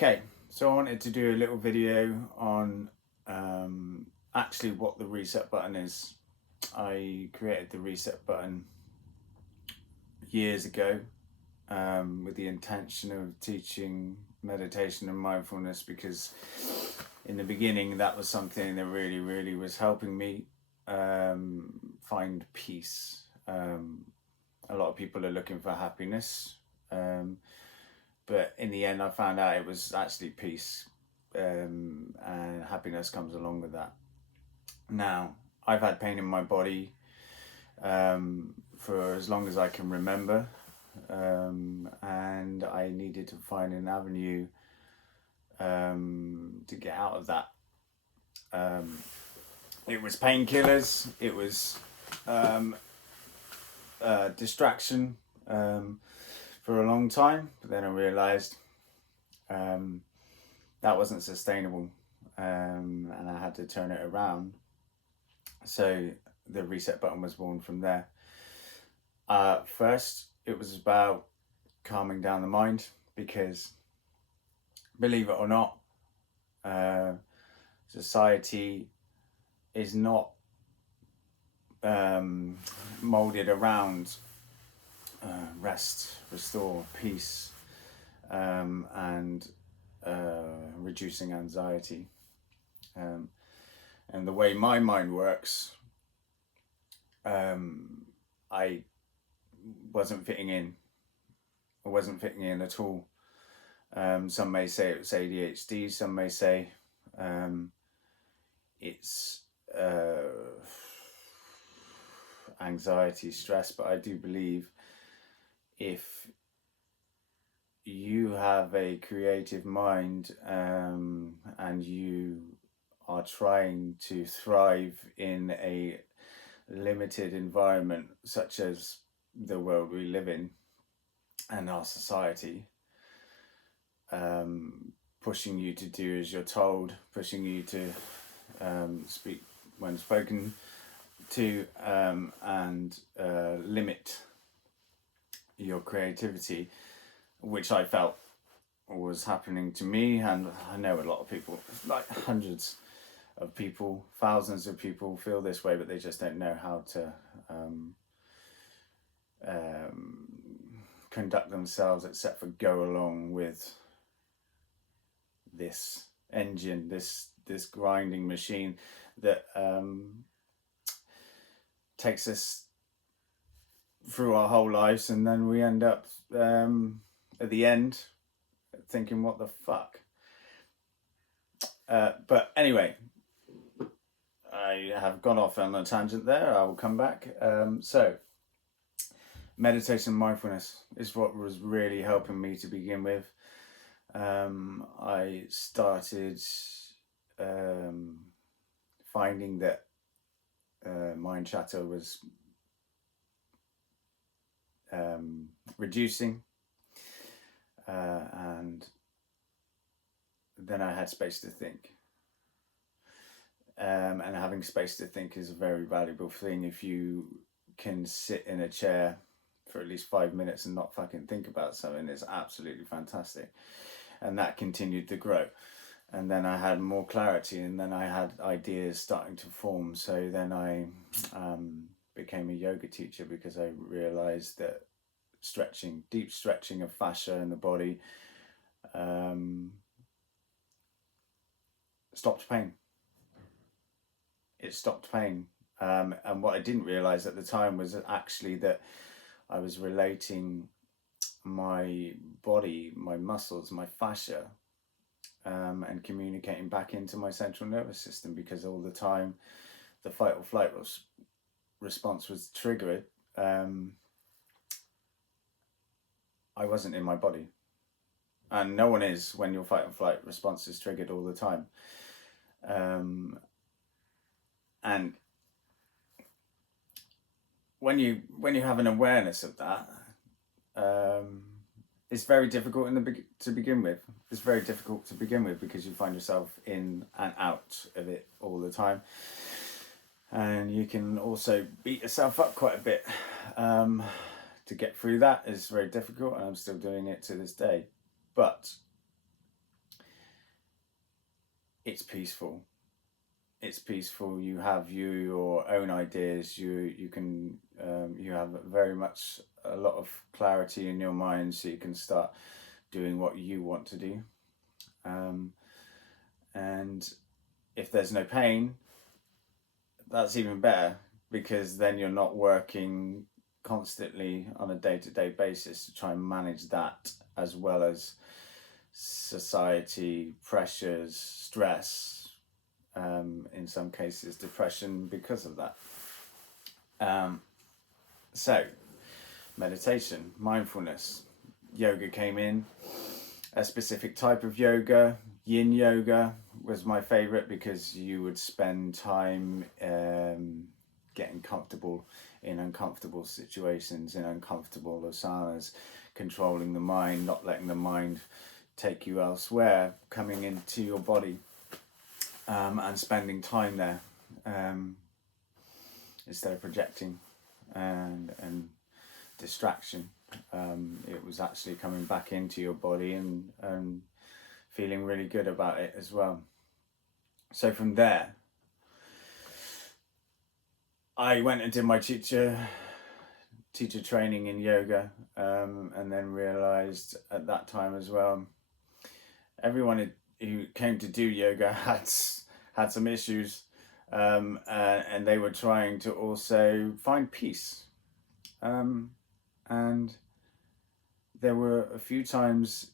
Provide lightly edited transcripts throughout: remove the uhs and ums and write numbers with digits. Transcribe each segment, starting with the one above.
Okay, so I wanted to do a little video on actually what the reset button is. I created the reset button years ago with the intention of teaching meditation and mindfulness, because in the beginning that was something that really was helping me find peace. A lot of people are looking for happiness, but in the end I found out it was actually peace, and happiness comes along with that. Now, I've had pain in my body for as long as I can remember, and I needed to find an avenue to get out of that. It was painkillers, it was distraction for a long time, but then I realised that wasn't sustainable, and I had to turn it around. So the reset button was born from there. First, it was about calming down the mind, because believe it or not, society is not molded around rest, restore, peace, and reducing anxiety. And the way my mind works, I wasn't fitting in. I wasn't fitting in at all. Some may say it's ADHD, some may say it's anxiety, stress, but I do believe if you have a creative mind and you are trying to thrive in a limited environment such as the world we live in and our society, pushing you to do as you're told, pushing you to speak when spoken to, and limit your creativity, which I felt was happening to me, and I know a lot of people, like hundreds of people, thousands of people feel this way, but they just don't know how to conduct themselves except for go along with this engine, this grinding machine that takes us through our whole lives, and then we end up at the end thinking, what the fuck? But anyway, I have gone off on a tangent there. I will come back. So meditation and mindfulness is what was really helping me to begin with. I started finding that mind chatter was reducing, and then I had space to think. And having space to think is a very valuable thing. If you can sit in a chair for at least 5 minutes and not fucking think about something, it's absolutely fantastic. And that continued to grow. And then I had more clarity, and then I had ideas starting to form. So then I became a yoga teacher, because I realized that stretching, deep stretching of fascia in the body stopped pain. It stopped pain. And what I didn't realize at the time was actually that I was relating my body, my muscles, my fascia, and communicating back into my central nervous system, because all the time the fight or flight response was triggered. I wasn't in my body, and no one is when your fight or flight response is triggered all the time. And when you have an awareness of that, it's very difficult to begin with. It's very difficult to begin with, because you find yourself in and out of it all the time, and you can also beat yourself up quite a bit. To get through that is very difficult, and I'm still doing it to this day. But it's peaceful. It's peaceful. You have your own ideas. You can you have very much a lot of clarity in your mind, so you can start doing what you want to do. And if there's no pain, that's even better, because then you're not working constantly on a day-to-day basis to try and manage that, as well as society pressures, stress, in some cases depression because of that. So meditation, mindfulness, yoga came in. A specific type of yoga, yin yoga, was my favorite, because you would spend time getting comfortable in uncomfortable situations, in uncomfortable asanas, controlling the mind, not letting the mind take you elsewhere, coming into your body, and spending time there, instead of projecting and distraction. It was actually coming back into your body and feeling really good about it as well. So from there, I went and did my teacher training in yoga, and then realized at that time as well, everyone who came to do yoga had some issues, and they were trying to also find peace. And there were a few times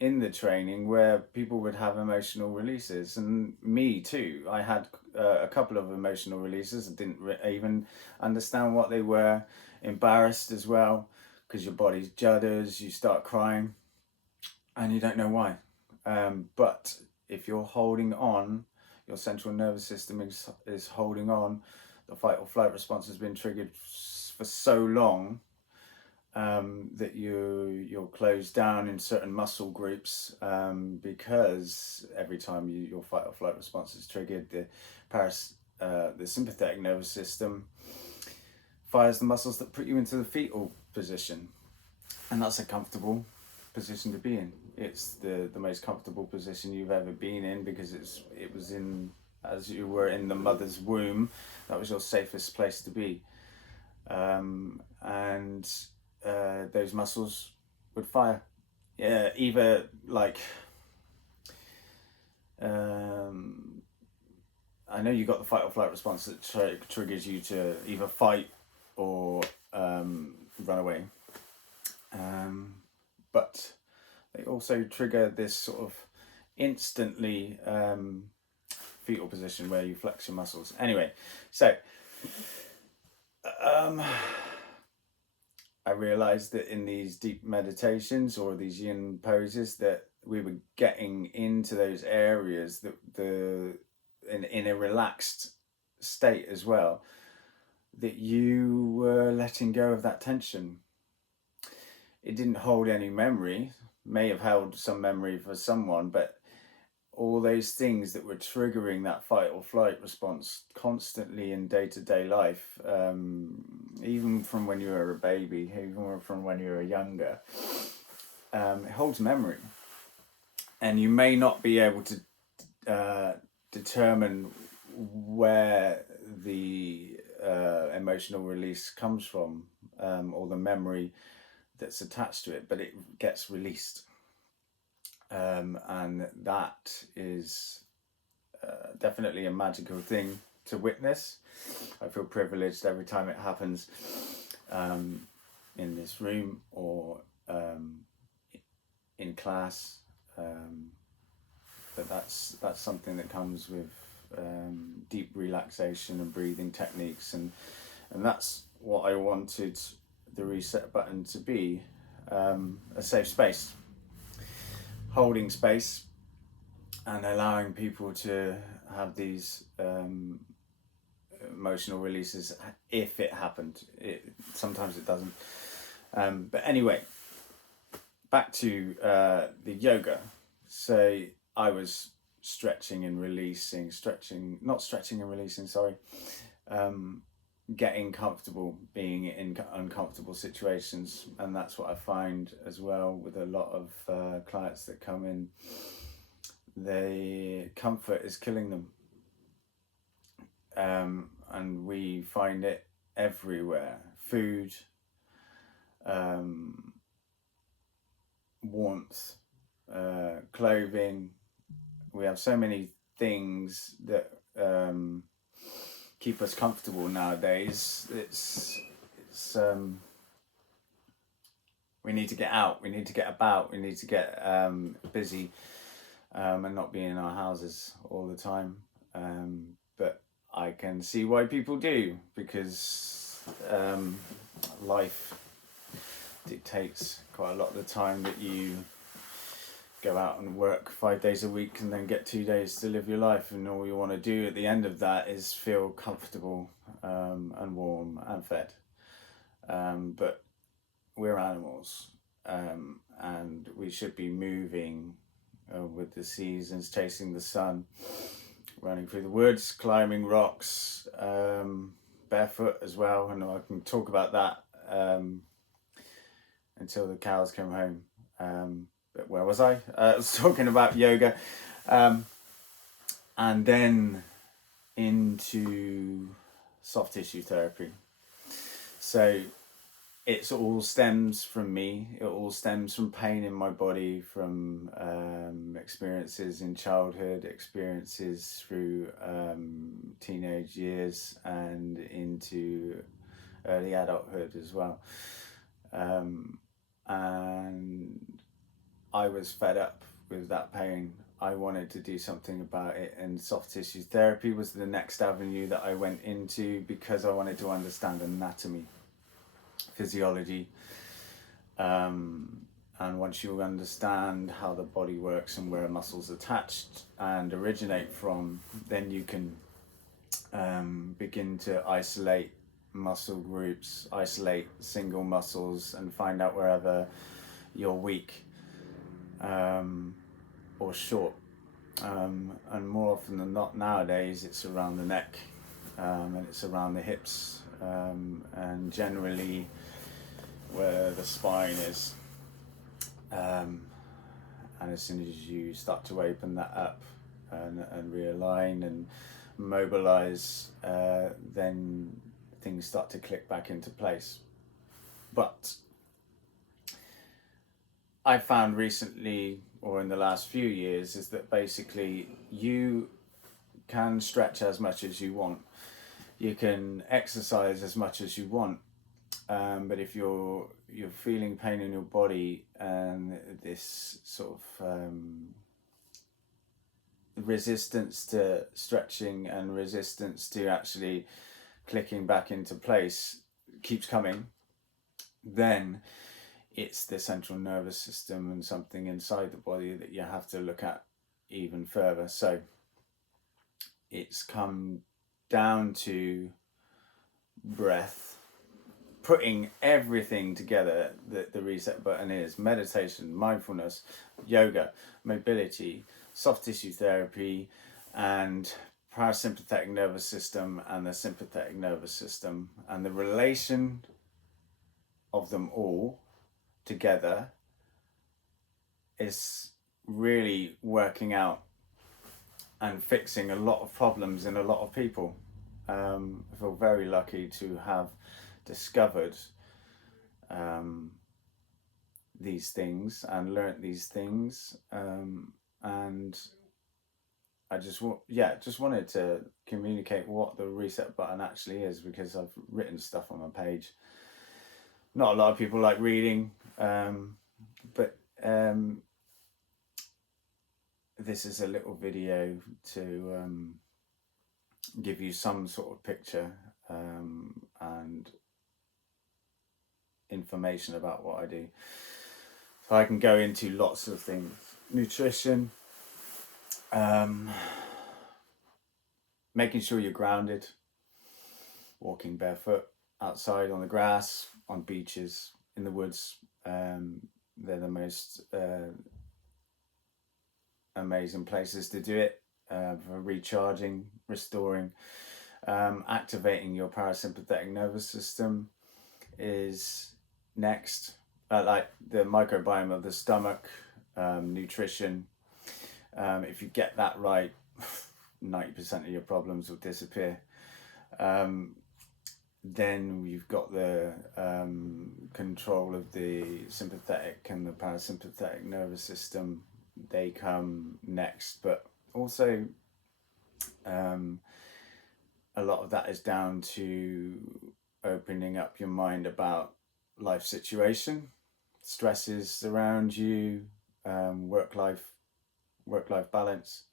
in the training where people would have emotional releases, and me too. I had a couple of emotional releases. I didn't even understand what they were. Embarrassed as well, because your body judders, you start crying, and you don't know why. But if you're holding on, your central nervous system is holding on. The fight or flight response has been triggered for so long, that you're closed down in certain muscle groups, because every time your fight or flight response is triggered, the sympathetic nervous system fires the muscles that put you into the fetal position, and that's a comfortable position to be in. It's the most comfortable position you've ever been in, because it was in, as you were in the mother's womb, that was your safest place to be, and those muscles would fire. Yeah, either like, I know you got the fight or flight response that triggers you to either fight or run away, but they also trigger this sort of instantly fetal position where you flex your muscles. Anyway, so I realized that in these deep meditations or these yin poses, that we were getting into those areas that in a relaxed state as well, that you were letting go of that tension. It didn't hold any memory, may have held some memory for someone, but all those things that were triggering that fight or flight response constantly in day-to-day life, even from when you were a baby, even from when you were younger, it holds memory. And you may not be able to determine where the emotional release comes from, or the memory that's attached to it, but it gets released. And that is definitely a magical thing to witness. I feel privileged every time it happens, in this room or in class. But that's something that comes with deep relaxation and breathing techniques, and that's what I wanted the reset button to be, a safe space, holding space and allowing people to have these emotional releases if it happened. Sometimes it doesn't. But anyway, back to the yoga. So I was stretching and releasing, getting comfortable being in uncomfortable situations. And that's what I find as well with a lot of clients that come in, the comfort is killing them. And we find it everywhere. Food, warmth, clothing. We have so many things that keep us comfortable nowadays. It's we need to get out, we need to get about, we need to get busy, and not be in our houses all the time. But I can see why people do, because life dictates quite a lot of the time that you go out and work 5 days a week and then get 2 days to live your life, and all you want to do at the end of that is feel comfortable and warm and fed. But we're animals, and we should be moving with the seasons, chasing the sun, running through the woods, climbing rocks, barefoot as well. And I can talk about that until the cows come home. But where was I? I was talking about yoga, and then into soft tissue therapy. So it all stems from me. It all stems from pain in my body, from experiences in childhood, experiences through teenage years, and into early adulthood as well. And I was fed up with that pain. I wanted to do something about it, and soft tissue therapy was the next avenue that I went into, because I wanted to understand anatomy, physiology, and once you understand how the body works and where muscles attached and originate from, then you can begin to isolate muscle groups, isolate single muscles, and find out wherever you're weak or short. And more often than not nowadays, it's around the neck, and it's around the hips, and generally where the spine is. And as soon as you start to open that up and realign and mobilize, then things start to click back into place. But I found recently, or in the last few years, is that basically you can stretch as much as you want, you can exercise as much as you want, but if you're feeling pain in your body and this sort of resistance to stretching and resistance to actually clicking back into place keeps coming, then it's the central nervous system and something inside the body that you have to look at even further. So it's come down to breath, putting everything together that the reset button is: meditation, mindfulness, yoga, mobility, soft tissue therapy, and parasympathetic nervous system and the sympathetic nervous system, and the relation of them all together is really working out and fixing a lot of problems in a lot of people. I feel very lucky to have discovered these things and learnt these things, and I just wanted to communicate what the reset button actually is, because I've written stuff on my page. Not a lot of people like reading, but this is a little video to give you some sort of picture and information about what I do. So I can go into lots of things: nutrition, making sure you're grounded, walking barefoot outside on the grass, on beaches, in the woods. They're the most amazing places to do it, for recharging, restoring. Activating your parasympathetic nervous system is next, like the microbiome of the stomach, nutrition, If you get that right, 90% of your problems will disappear. Then you've got the control of the sympathetic and the parasympathetic nervous system. They come next, but also a lot of that is down to opening up your mind about life situation, stresses around you, work-life balance,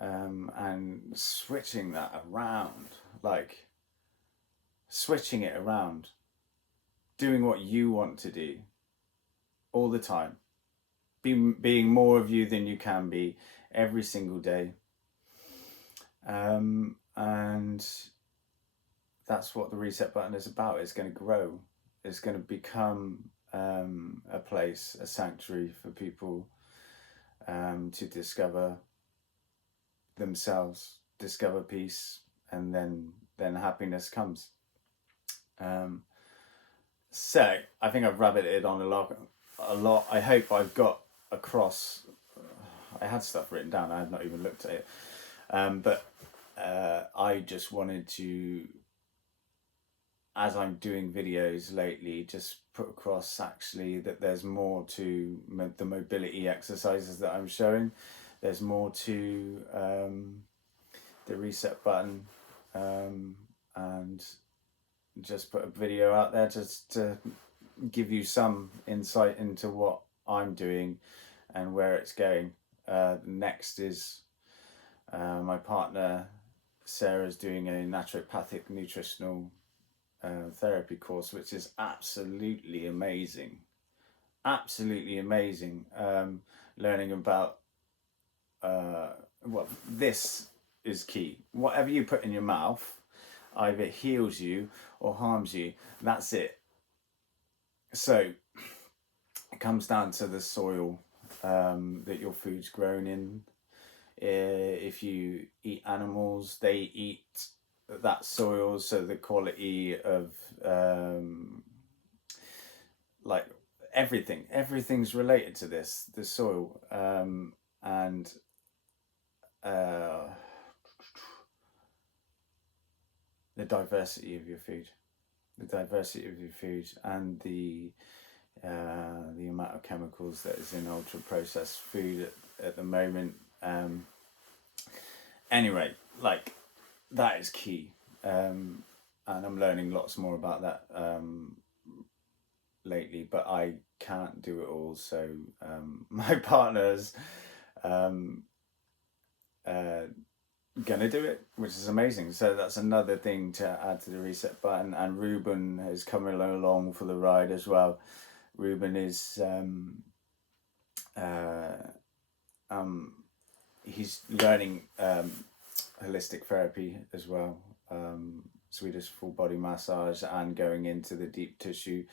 and switching that around, like switching it around, doing what you want to do all the time, being more of you than you can be every single day. And that's what the reset button is about. It's going to grow. It's going to become a place, a sanctuary for people to discover themselves, discover peace, and then happiness comes. So I think I've rabbited on a lot. I hope I've got across. I had stuff written down. I had not even looked at it, but I just wanted to, as I'm doing videos lately, just put across actually that there's more to the mobility exercises that I'm showing. There's more to the reset button, and just put a video out there just to give you some insight into what I'm doing and where it's going. Next is my partner Sarah's doing a naturopathic nutritional therapy course, which is absolutely amazing. Learning about this is key. Whatever you put in your mouth either heals you or harms you. That's it. So it comes down to the soil that your food's grown in. If you eat animals, they eat that soil, so the quality of like everything's related to this, the soil, and the diversity of your food, and the amount of chemicals that is in ultra processed food at the moment. Anyway, like that is key, and I'm learning lots more about that lately, but I can't do it all, so my partner's gonna do it, which is amazing. So that's another thing to add to the reset button. And Ruben is coming along for the ride as well. Ruben is he's learning holistic therapy as well, Swedish full body massage, and going into the deep tissue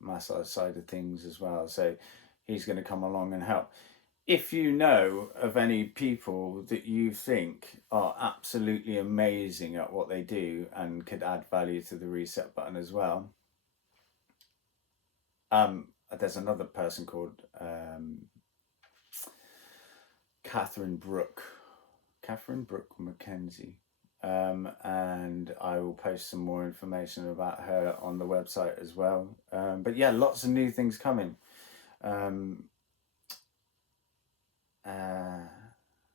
massage side of things as well. So he's going to come along and help. If you know of any people that you think are absolutely amazing at what they do and could add value to the reset button as well, there's another person called Catherine Brooke Mackenzie, and I will post some more information about her on the website as well. But yeah, lots of new things coming. And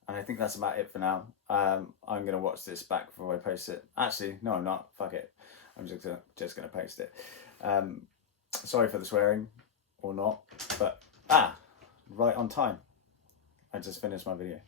I think that's about it for now. I'm going to watch this back before I post it. Actually, no, I'm not. Fuck it. I'm just going to post it. Sorry for the swearing, or not. But, right on time. I just finished my video.